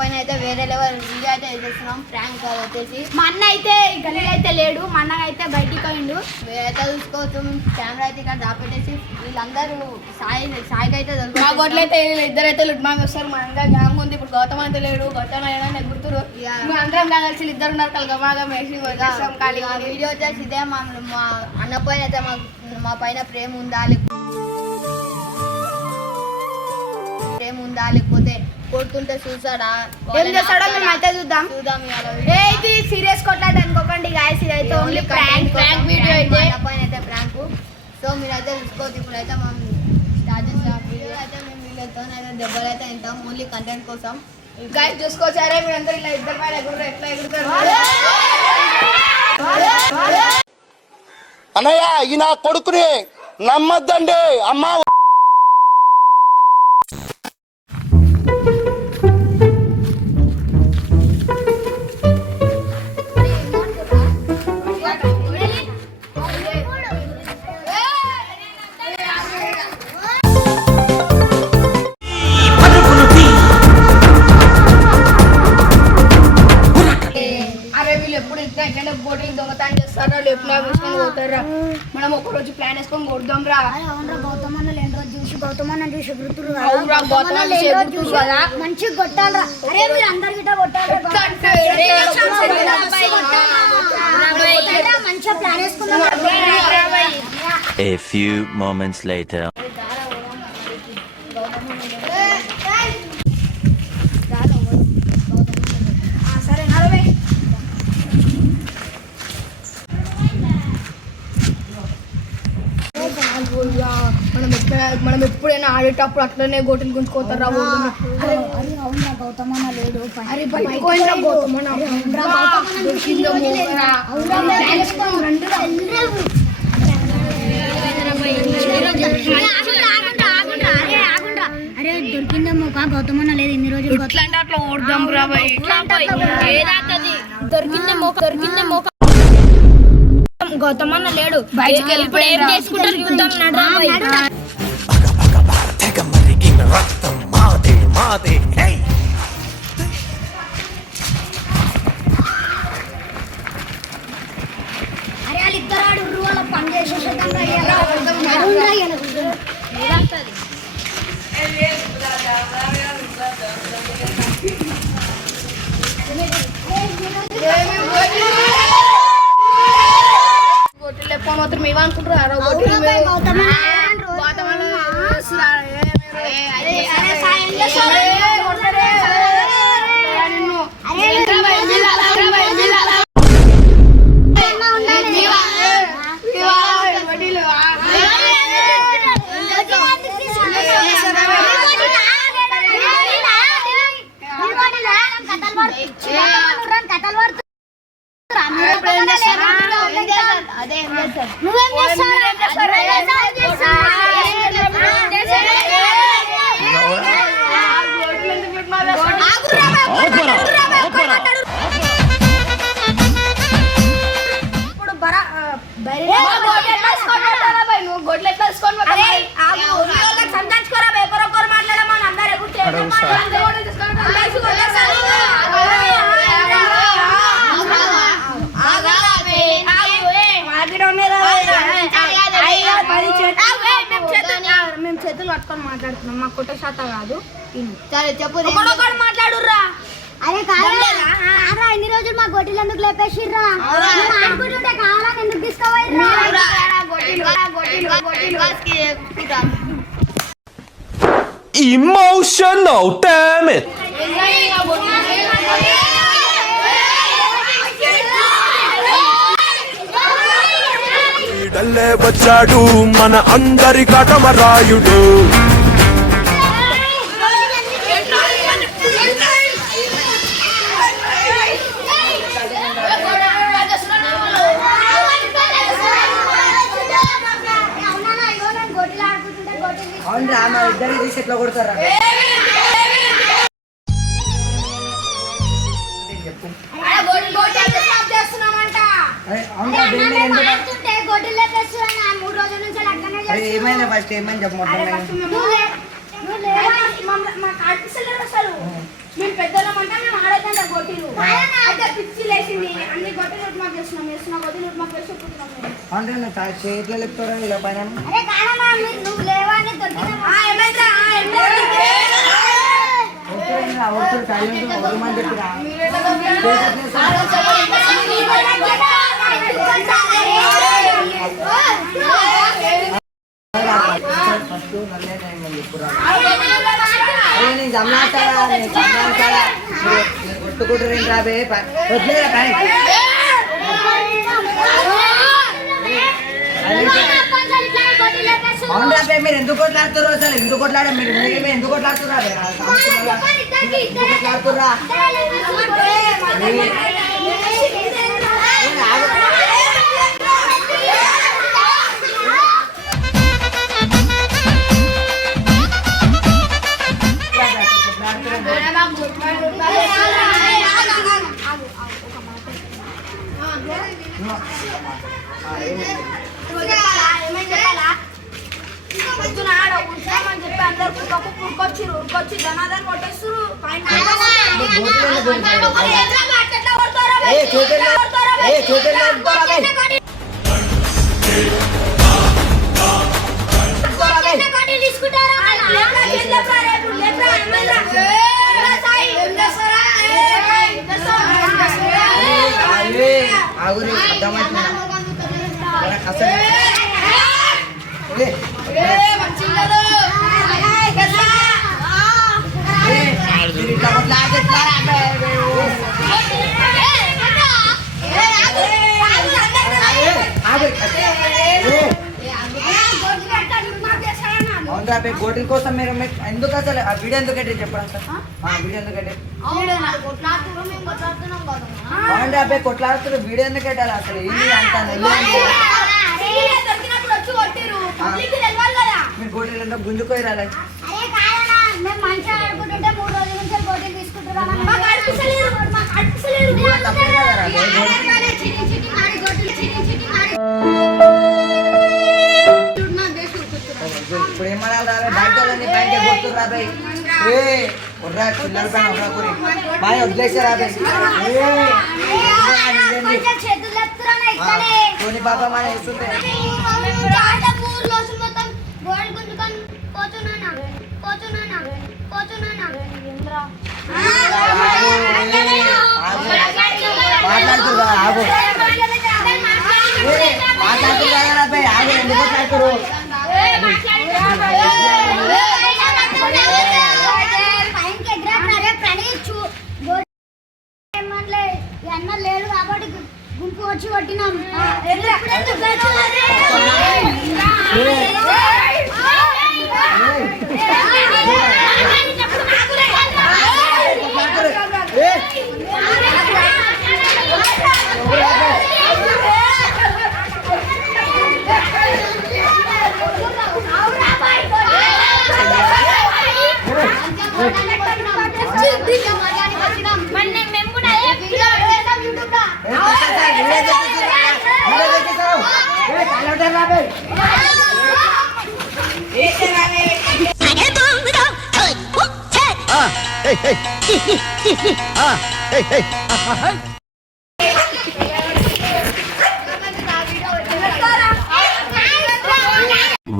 పైన అయితే వేరే లెవెల్ వీడియో అయితే చేస్తున్నాం. ప్రాంక్ వచ్చేసి మా అన్న అయితే గల్లీలో అయితే లేడు, మా అన్న అయితే బయటికి పోయిండు. మీరైతే చూసుకోవచ్చు. కెమెరా అయితే ఇక్కడ దాపెట్టేసి వీళ్ళందరూ సాయికి అయితే మా గొడ్లు అయితే ఇద్దరైతే లుడ్మాంగ్ వస్తారు. మా అన్న గ్యాంగ్ ఉంది. ఇప్పుడు గౌతమ్ అయితే లేడు, గౌతమ్ అయినా గుర్తురు. అందరం కలిసి ఇద్దరు ఉన్నారు. కలగమాగా మేసి వీడియో వచ్చేసి ఇదే. మా అన్న పైన అయితే మా పైన ప్రేమ ఉందా లేకపోతే కొడుతుంటే చూసాడా ఏం చేస్తాడో మేము అయితే చూద్దాం. ఇది సీరియస్ కొట్లాట అనుకోకండి గాయస్, ఇది అయితే ఓన్లీ ప్రాంక్ వీడియో అయితే. పైన అయితే ప్రాంక్. సో మీరైతే చూసుకోవచ్చు. ఇప్పుడైతే మనం స్టార్ట్ చేస్తాం వీడియో అయితే. మేము వీళ్ళతో దెబ్బలు అయితే వింటాం ఓన్లీ కంటెంట్ కోసం. గాయస్ చూసుకోవచ్చు. అరే మీరందరూ ఇలా ఇద్దరు పైన ఎగురు ఎట్లా ఎగురుతారు అన్నయ్య. ఈ నా కొడుకుని నమ్మద్దండి అమ్మా. బోటింగ్ దొంగతనం చేస్తారా లేపునా వేసుకొని పోతారా. మనం ఒక రోజు ప్లాన్ వేసుకొని కొడదాం రా. గౌతమన్న లేని రోజు చూసి గౌతమన్న చూసి గుర్తురు కదా మంచిగా కొట్టాలరా. అరే మీరు అందరి గిట్ట కొట్టాలి. మంచిగా ప్లాన్ వేసుకున్నాం. A few moments later. మనం ఎప్పుడైనా ఆడేటప్పుడు అట్లనే గోటిని గుంజుకోతారా. అవునా గౌతమన్న లేడు. అరే బయట గౌతమన్న అరే దొరికిందేమో గౌతమన్న లేదు ఇన్ని రోజులు. ఇట్లాంటి అట్లా ఓడదాం రా. దొరికిందేమో గౌతమన్న లేడు. బయటికి ఇప్పుడు ఏం చేసుకుంటారు చూద్దాం. అరే వాళ్ళు ఇద్దరు ఆడు వాళ్ళ పని చేసేసేద్దాం. గొడ్లు మాత్రం ఏమనుకుంటారు. మేము చేతులు పట్టుకొని మాట్లాడుతున్నాం. మా కుట్ట శాతం కాదు. సరే చెప్పు మాట్లాడుర్రా. అరే కాదా ఇన్ని రోజులు మా గొడ్డలు ఎందుకు లేపేసిర్రా? ఆడుకుంటుంటే కావాలని ఎందుకు తీసుకోవాలి? Emotional, damn it! డల్లే వచ్చాడు మన అందరి కాటమరాయుడు. అవునరా మా ఇద్దరు తీసి ఎట్లా కొడతారా? ఏమైనా ఫస్ట్ ఏమైనా చెప్పమంటారు. మేము పెద్దలమంటే కొట్టిరు అయితే పిచ్చి లేచింది అన్ని కొట్టి లూట్ మాకు చేస్తున్నాం కొద్ది లూట్ మాకు చేసి ఒప్పుతున్నాం మేము. అంటే నువ్వు చేతిలో చెప్తారా ఇలా పైన అరే కాదమ్మా నువ్వు లేవని దొరికినా అవుతుంది సైలెంట్ వదలమని చెప్పిరా ఫస్ట్ నల్లే టైం చెప్పురా అరే నేను జమ్లాస్తారా కొట్టుకుంటారేంటి రాబే వద్దులేరా పని అవును రాబే మీరు ఎందుకు కొట్లాడుతారు అసలు ఎందుకు కొట్లాడారు మీరు ఎందుకు కొట్లాడుతున్నారు ఎందుకు కొట్లాడుతుర్రా ఉరికొచ్చి ధనాదాన్ని కొట్టేస్తారు ఆగురి అర్థమవుతుందా అసలు అవును రాబే గోటిల కోసం మీరు ఎందుకు అసలు ఆ వీడియో ఎందుకు కట్టే చెప్పండి సార్ ఆ వీడియో ఎందుకు కట్టే అవును రాబే కొట్లాడుతున్నారు వీడియో ఎందుకు కట్టాలి అసలు ఏంటి అంటాను మీరు గోటీలు ఎందుకు గుంజుకోయి రాలే అరే కాదన్నా మేము మంచిగా ఆడుకుంటుంటే 3 రోజుల నుంచి గోటీలు తీసుకుంటున్నాం తప్పే కదా రాబే ఇప్పుడు ఏమన్నా రాబే బయట వాళ్ళని బయట కొడుతున్నారు రాబే ఉర్రా చిల్లర పైన ఉర్రా కూరి బాగా వదిలేసే రాబే చేతులు చెప్తున్నా ఇక్కడే కోని పాప మన ఇస్తుంది మాట్లాడుతున్నా ఆగు మాట్లాడుతున్నా ఆగు ఎందుకు మాట్లాడుతున్నారు అన్న లేడు కాబట్టి గుంపు వచ్చి కొట్టినాం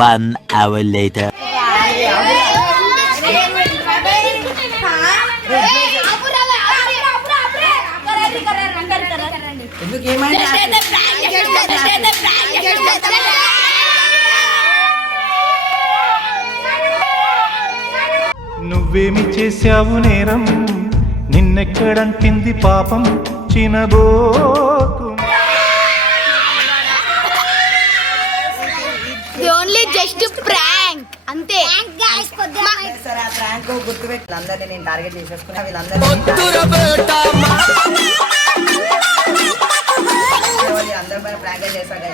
One hour later. ఎందుకు ఏమైంది నువ్వేమి చేశావు నేరం నిన్నెక్కడంటింది పాపం చినబోకు ఓన్లీ జస్ట్ ప్రాంక్ అంతే సరే ఆ ప్రాంక్ గుర్తుపెట్టి వీళ్ళందరినీ నేను టార్గెట్ చేసేసుకున్నా వీళ్ళందరినీ అందరి పైన ప్రాంక్ చేస్తాను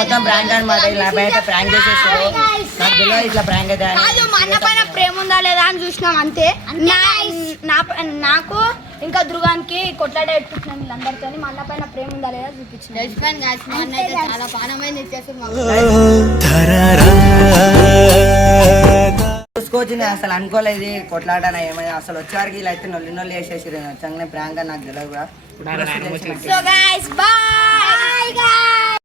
మొత్తం ప్రాంక్ అనమాట ఇలా బయట ప్రాంక్ చేసేస్తారు నాకు తెలియదు ఇట్లా ప్రాంక్ అయితే కాదు మా అన్న పైన ప్రేమ ఉందా లేదా అని చూసినాం అంతే నాకు ఇంకా ధృవానికి కొట్లాడే పెట్టుకుంటున్నాం వీళ్ళందరితో మా అన్న పైన ప్రేమ ఉందా లేదా చూపించిన చాలా పానమైన ఇచ్చేస్తున్నాం చూసుకో రోజు నేను అసలు అనుకోలేదు కొట్లాడనా ఏమైనా అసలు వచ్చేవారికి ఇలా అయితే నొల్లి వేసేసి వచ్చాక ప్రాంక్ నాకు తెలియదు కూడా సో గైస్ బాయ్.